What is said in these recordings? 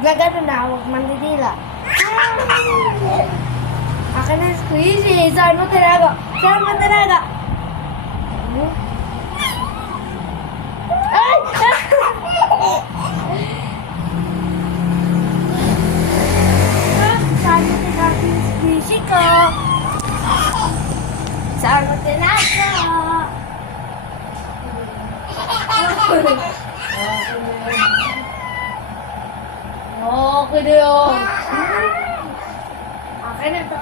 Maglagano na, huwag mandidila. Akin na squeezy. Saan mo tinago? Saan mo tinago? Ay! Saan mo tinago yung squeezy ko? Saan mo tinago? Okay na yun. Okay na to.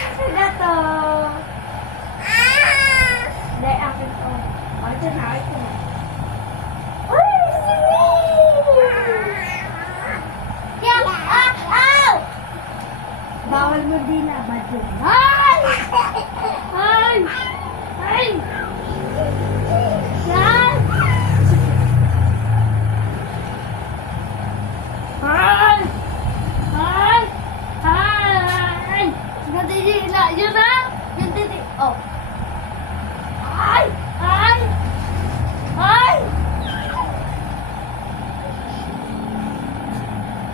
Okay na to. Hindi, akin to. Akin na, akin na. Bawal mo din na ba dyan? Ay! Ay! Ay! Yan! Ay! Ay! Ay! Nadidila! Yun na! Yun din! Oh! Ay! Ay! Ay!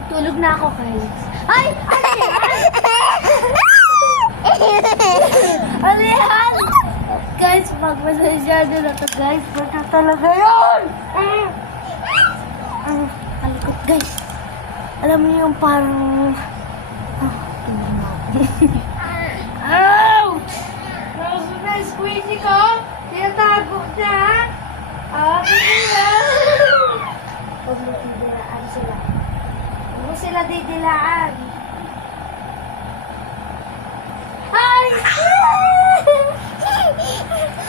Tulog na ako, guys. Ay! Ay! Ano yan? Guys, magmasasyado na to, guys. Bata talaga yun! Kalikot, guys. Alam niyo yung parang... Ow! Nasa na squeezy ko? Tinatago niya? Huwag mo didilaan sila. Huwag mo sila didilaan. Ay!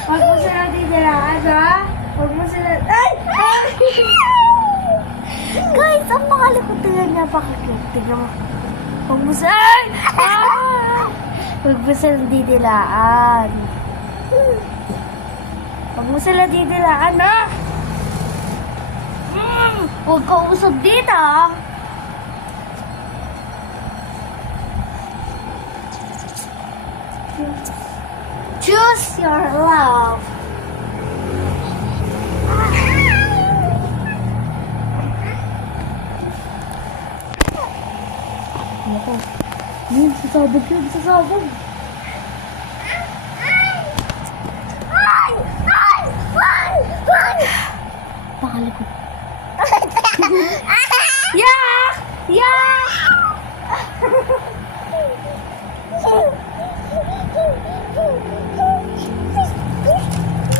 Huwag mo sila didilaan, ha? Huwag mo sila... Ay! Ay! Guys, ang makalikot nila niya. Pakikot. Tignan mo. Huwag mo sila... Ay! Huwag mo sila didilaan. Huwag mo sila didilaan, ha? Huwag ka usog dito, ha? Choose your love. Ako. Sasabog yun, sasabog. Pakalikot.